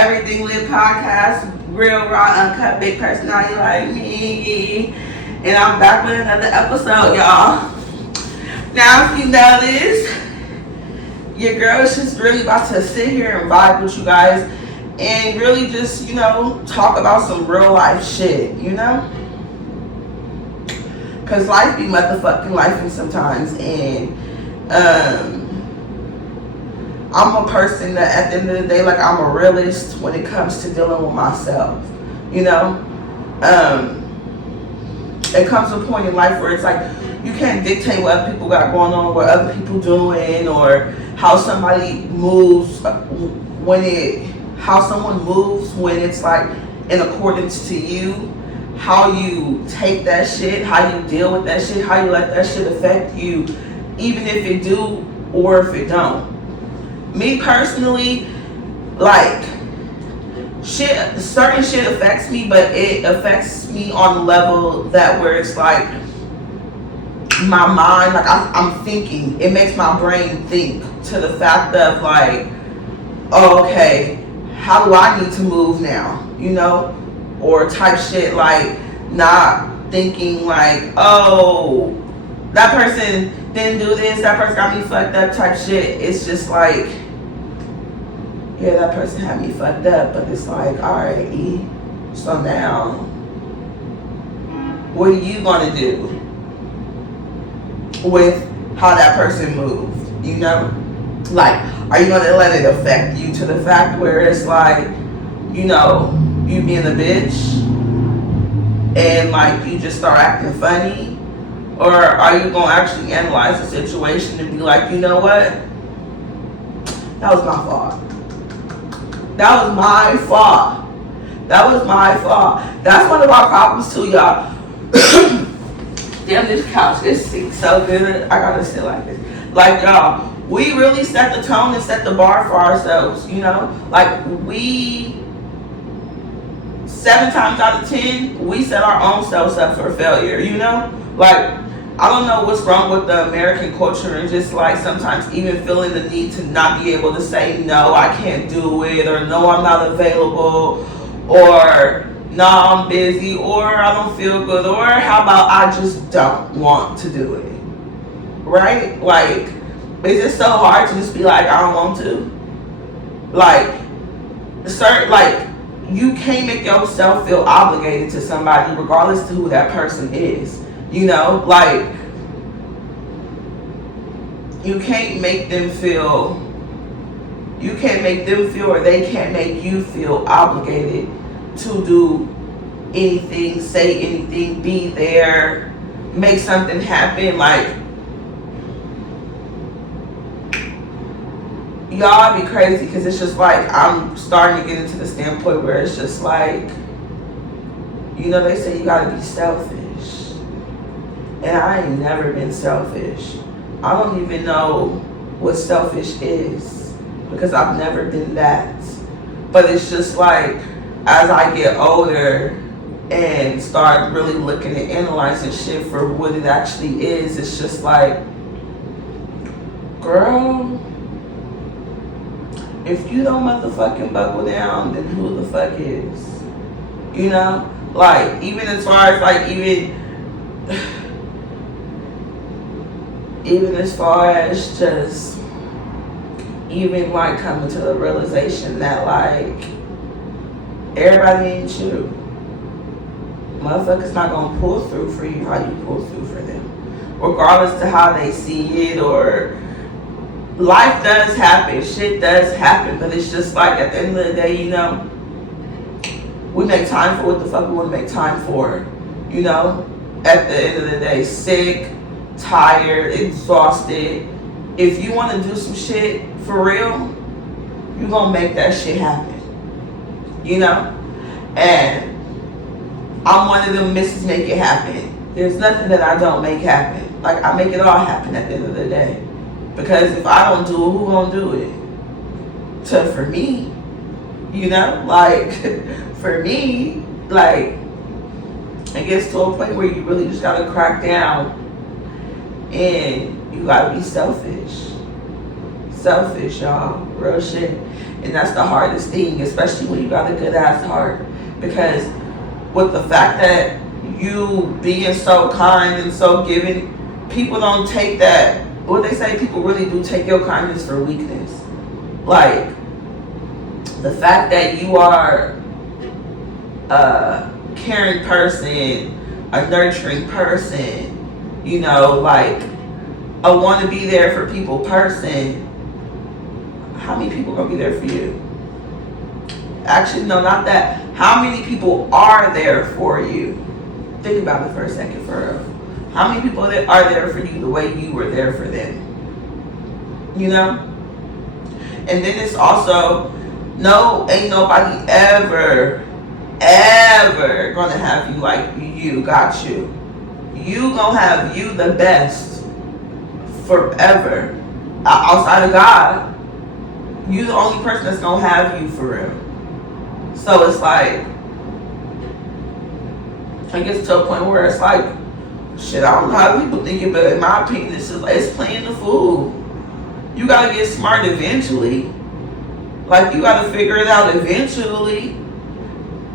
Everything Lit podcast, real raw, uncut, big personality like me. And I'm back with another episode, y'all. Now, if you notice, your girl is just really about to sit here and vibe with you guys and really just, talk about some real life shit, Because life be motherfucking lifing sometimes. And, I'm a person that at the end of the day, like, I'm a realist when it comes to dealing with myself, It comes to a point in life where it's like, you can't dictate what other people got going on, what other people doing, or how somebody moves how someone moves when it's like in accordance to you, how you take that shit, how you deal with that shit, how you let that shit affect you, even if it do or if it don't. Me personally, like, certain shit affects me, but it affects me on the level that where it's like my mind, like I'm thinking, it makes my brain think to the fact of like, oh, okay, how do I need to move now, or type shit, like not thinking like, oh, that person didn't do this, that person got me fucked up type shit. It's just like, yeah, that person had me fucked up, but it's like, alright, E, so now, what are you gonna do with how that person moved, Like, are you gonna let it affect you to the fact where it's like, you being a bitch, and like, you just start acting funny? Or are you gonna actually analyze the situation and be like, you know what? That was my fault. That was my fault. That's one of our problems too, y'all. Damn, this couch, it sits so good. I gotta sit like this. Like, y'all, we really set the tone and set the bar for ourselves, Like, 7 times out of 10, we set our own selves up for failure, Like, I don't know what's wrong with the American culture and just like sometimes even feeling the need to not be able to say, no, I can't do it, or no, I'm not available, or no, I'm busy, or I don't feel good, or how about I just don't want to do it, right? Like, is it so hard to just be like, I don't want to? Like, you can't make yourself feel obligated to somebody regardless to who that person is. Like, you can't make them feel, or they can't make you feel obligated to do anything, say anything, be there, make something happen. Like, y'all be crazy, because it's just like, I'm starting to get into the standpoint where it's just like, they say you gotta be selfish. And I ain't never been selfish. I don't even know what selfish is, because I've never been that. But it's just like, as I get older and start really looking and analyzing shit for what it actually is, it's just like, girl, if you don't motherfucking buckle down, then who the fuck is? Like, even as far as like, even as far as just even like coming to the realization that like, everybody ain't you. Motherfuckers not gonna pull through for you how you pull through for them, regardless to how they see it. Or life does happen, shit does happen, but it's just like, at the end of the day, we make time for what the fuck we want to make time for, at the end of the day, sick, tired, exhausted. If you want to do some shit for real, you're gonna make that shit happen, and I'm one of them Mrs. Make It Happen. There's nothing that I don't make happen. Like, I make it all happen at the end of the day, because if I don't do it, who gonna do it? For me, like, for me, like, it gets to a point where you really just gotta crack down and you gotta be selfish. Selfish, y'all. Real shit. And that's the hardest thing, especially when you got a good ass heart. Because with the fact that you being so kind and so giving, people don't take that. What they say, people really do take your kindness for weakness. Like, the fact that you are a caring person, a nurturing person, you know, like a want to be there for people person. How many people gonna be there for you? Actually, no, not that. How many people are there for you? Think about it for a second, for real. How many people are there for you the way you were there for them? You know? And then it's also, no, ain't nobody ever gonna have you like you got you. You gonna have you the best forever. Outside of God, you the only person that's gonna have you for real. So it's like, it gets to a point where it's like, shit, I don't know how people think it, but in my opinion, it's playing the fool. You gotta get smart eventually. Like, you gotta figure it out eventually.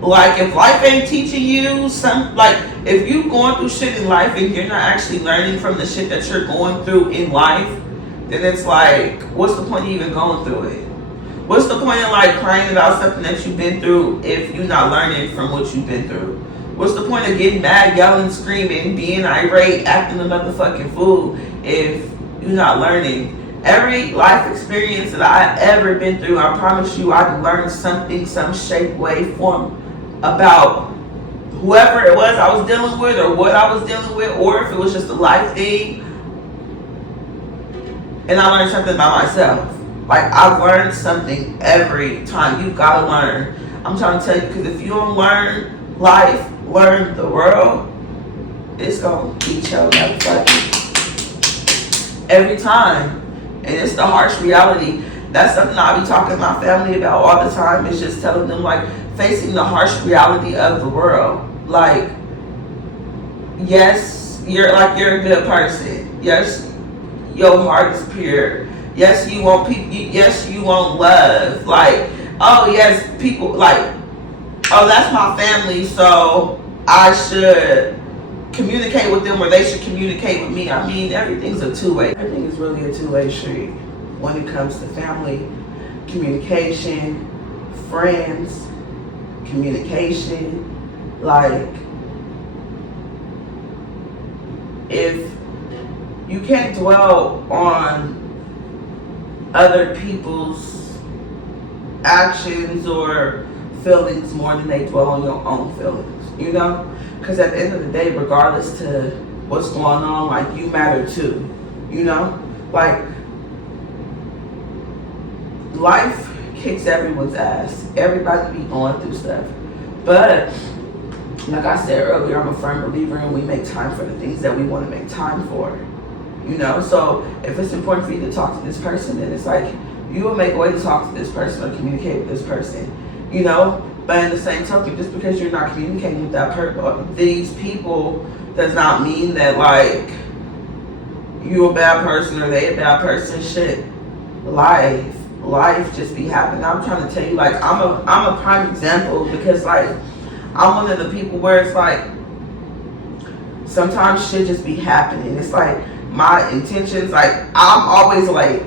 Like, if life ain't teaching you some, like, if you going through shit in life and you're not actually learning from the shit that you're going through in life, then it's like, what's the point of even going through it? What's the point of like crying about something that you've been through if you're not learning from what you've been through? What's the point of getting mad, yelling, screaming, being irate, acting a motherfucking fool if you're not learning? Every life experience that I've ever been through, I promise you I've learned something, some shape, way, form about whoever it was I was dealing with or what I was dealing with, or if it was just a life thing. And I learned something about myself. Like, I've learned something every time. You gotta learn. I'm trying to tell you, because if you don't learn life, learn the world, it's gonna beat your motherfucking every time. And it's the harsh reality. That's something I be talking to my family about all the time. It's just telling them, like, facing the harsh reality of the world. Like, yes, you're a good person. Yes, your heart is pure. Yes, you want people. Yes, you want love. Like, oh yes, people like, oh, that's my family, so I should communicate with them, or they should communicate with me. I mean, everything's a two-way. Everything is really a two-way street when it comes to family, communication, friends, communication. Like, if you can't dwell on other people's actions or feelings more than they dwell on your own feelings, you know? Because at the end of the day, regardless to what's going on, like, you matter too, you know? Like, life kicks everyone's ass. Everybody be going through stuff. But like I said earlier, I'm a firm believer in we make time for the things that we want to make time for. You know, so if it's important for you to talk to this person, then it's like you will make a way to talk to this person or communicate with this person. You know, but in the same token, just because you're not communicating with these people does not mean that like you a bad person or they a bad person. Shit, life just be happening. I'm trying to tell you, like, I'm a prime example, because like I'm one of the people where it's like sometimes shit just be happening. It's like my intentions, like, I'm always late.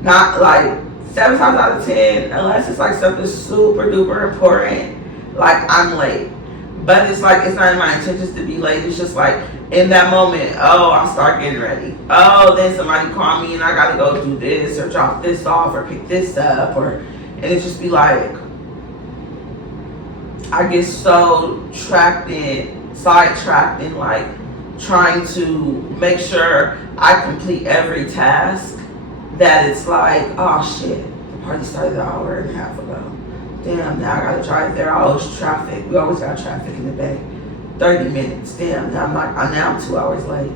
Not like 7 times out of 10, unless it's like something super duper important, like, I'm late. But it's like, it's not in my intentions to be late. It's just like in that moment, oh, I start getting ready. Oh, then somebody call me and I gotta go do this or drop this off or pick this up, and it just be like, I get so sidetracked in like trying to make sure I complete every task, that it's like, oh shit, the party started an hour and a half ago. Damn, now I gotta drive there. All those traffic. We always got traffic in the Bay. 30 minutes. Damn, now I'm 2 hours late.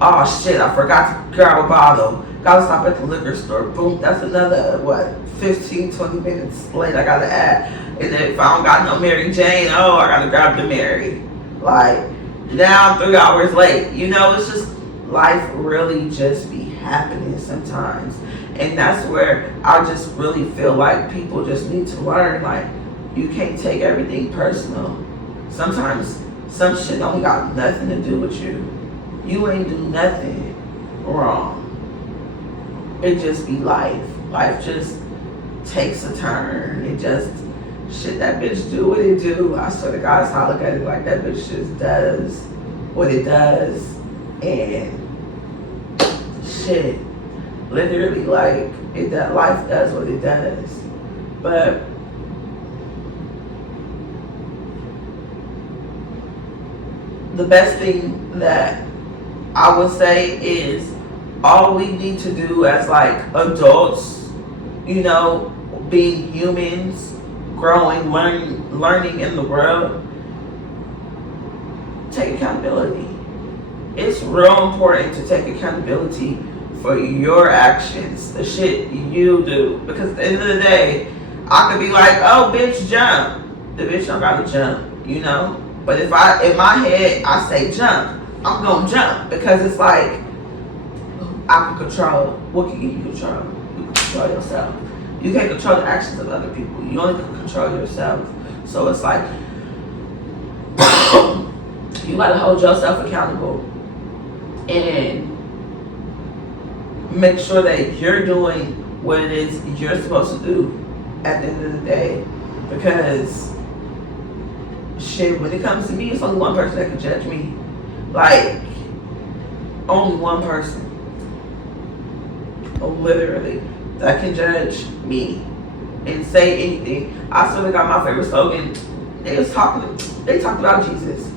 Oh shit, I forgot to grab a bottle. Gotta stop at the liquor store. Boom, that's another, 15, 20 minutes late I gotta add. And then if I don't got no Mary Jane, oh, I gotta grab the Mary. Like, now I'm 3 hours late. You know, it's just, life really just be happening sometimes. And that's where I just really feel like people just need to learn, like, you can't take everything personal. Sometimes some shit don't got nothing to do with you. You ain't do nothing wrong. It just be life. Life just takes a turn. It just, shit, that bitch do what it do. I swear to God, it's how I look at it, like that bitch just does what it does. And shit, literally, like, that life does what it does. But the best thing that I would say is all we need to do as like adults, you know, being humans, growing, learning in the world, take accountability. It's real important to take accountability for your actions, the shit you do. Because at the end of the day, I could be like, oh bitch, jump. The bitch don't gotta jump, you know? But if in my head, I say jump, I'm gonna jump. Because it's like, I can control. What can you control? You can control yourself. You can't control the actions of other people. You only can control yourself. So it's like, you gotta hold yourself accountable and make sure that you're doing what it is you're supposed to do at the end of the day. Because shit, when it comes to me, it's only one person that can judge me. Like, only one person. Literally, that can judge me and say anything. I still got my favorite slogan. They talked about Jesus.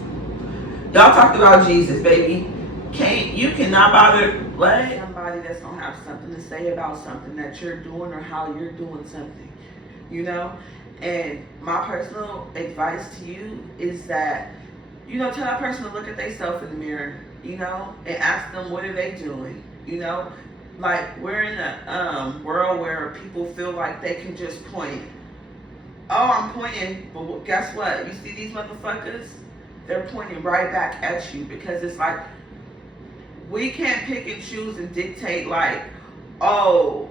Y'all talked about Jesus, baby. You cannot bother like somebody that's gonna have something to say about something that you're doing or how you're doing something, you know? And my personal advice to you is that, you know, tell that person to look at themselves in the mirror, you know, and ask them what are they doing, you know? Like, we're in a world where people feel like they can just point. Oh, I'm pointing, but guess what? You see these motherfuckers? They're pointing right back at you because it's like, we can't pick and choose and dictate like, oh,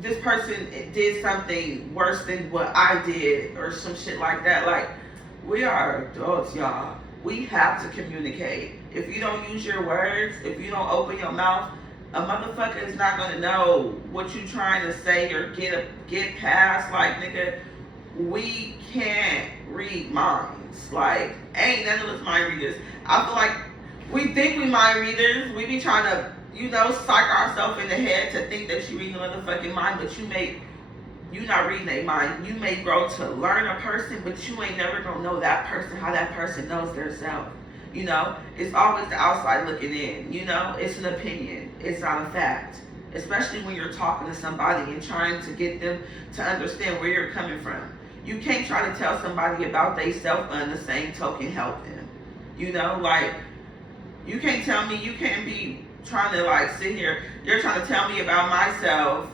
this person did something worse than what I did or some shit like that. Like, we are adults, y'all. We have to communicate. If you don't use your words, if you don't open your mouth, a motherfucker is not gonna know what you trying to say or get past. Like, nigga, we can't read minds. Like, ain't none of us mind readers. I feel like we think we mind readers. We be trying to, you know, psych ourselves in the head to think that you read another fucking mind, but you not reading a mind. You may grow to learn a person, but you ain't never gonna know that person, how that person knows their self. You know, it's always the outside looking in, you know, it's an opinion, it's not a fact. Especially when you're talking to somebody and trying to get them to understand where you're coming from. You can't try to tell somebody about they self on the same token help them. You know, like, you can't tell me, you can't be trying to like sit here, you're trying to tell me about myself,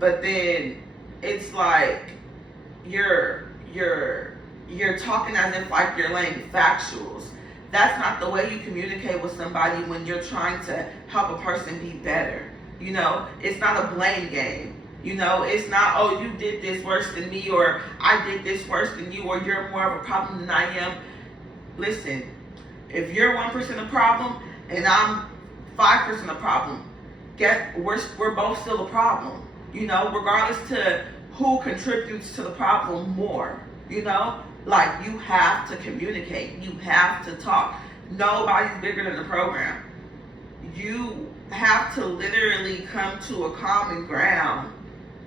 but then it's like you're talking as if like you're laying factuals. That's not the way you communicate with somebody when you're trying to help a person be better. You know, it's not a blame game. You know, it's not, oh, you did this worse than me, or I did this worse than you, or you're more of a problem than I am. Listen, if you're 1% a problem and I'm 5% a problem, we're both still a problem. You know, regardless to who contributes to the problem more. You know, like, you have to communicate. You have to talk. Nobody's bigger than the program. You have to literally come to a common ground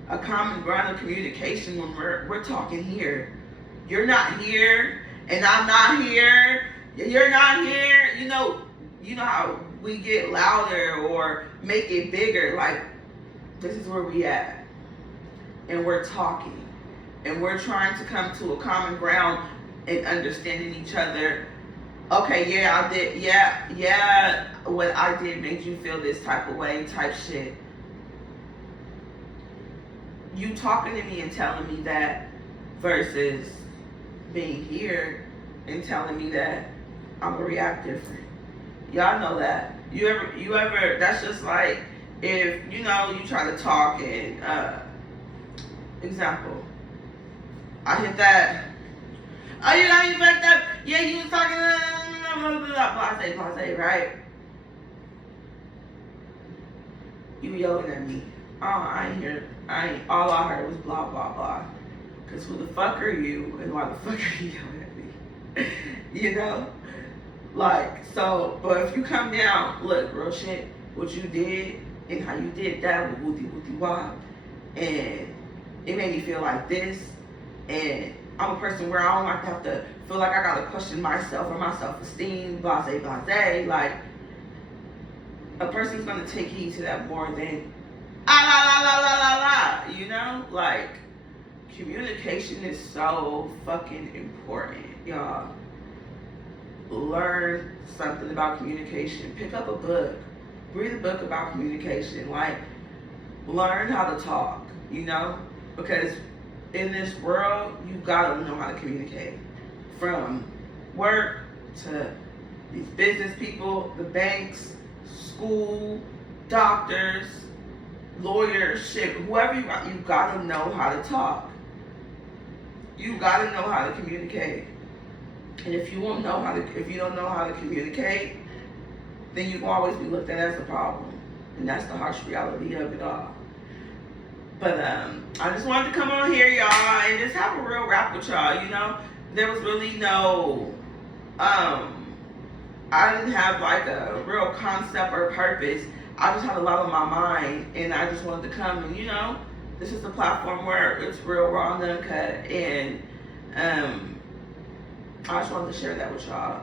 of communication when we're talking here. You're not here, and I'm not here. You're not here. You know how we get louder or make it bigger. Like, this is where we at, and we're talking. And we're trying to come to a common ground and understanding each other. Okay, yeah, I did. Yeah, what I did made you feel this type of way, type shit. You talking to me and telling me that versus being here and telling me that I'm gonna react different. Y'all know that. You ever, that's just like if you know you try to talk and example, I hit that. Oh, you know you fucked up. Yeah, you was talking blah blah blah blase, right? You yelling at me. Oh, I ain't hear. All I heard was blah blah blah. Cause who the fuck are you and why the fuck are you yelling at me? You know, like so. But if you come down, look, real shit, what you did and how you did that with woody wah, and it made me feel like this, and I'm a person where I don't like to have to feel like I gotta question myself or my self-esteem, blase. Like, a person's gonna take heed to that more than la, you know? Like, communication is so fucking important, y'all. Learn something about communication. Pick up a book. Read a book about communication. Like, learn how to talk, you know? Because in this world, you gotta know how to communicate. From work to these business people, the banks, school, doctors, lawyers, shit, whoever you are, you gotta know how to talk. You gotta know how to communicate. And if you don't know how to communicate, then you will always be looked at as a problem. And that's the harsh reality of it all. But I just wanted to come on here, y'all, and just have a real rap with y'all, you know? There was really no, I didn't have like a real concept or purpose. I just had a lot on my mind, and I just wanted to come and, you know, this is the platform where it's real, raw, and uncut, and I just wanted to share that with y'all.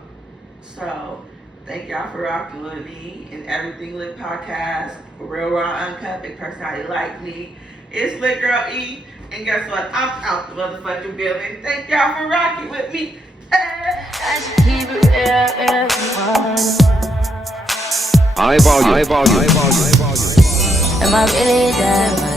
So, thank y'all for rocking with me and Everything Lit podcast, real, raw, uncut, big personality like me. It's Lit Girl E, and guess what? I'm out the motherfucking building. Thank y'all for rocking with me. I just keep it real, everyone. High volume. Am I really that?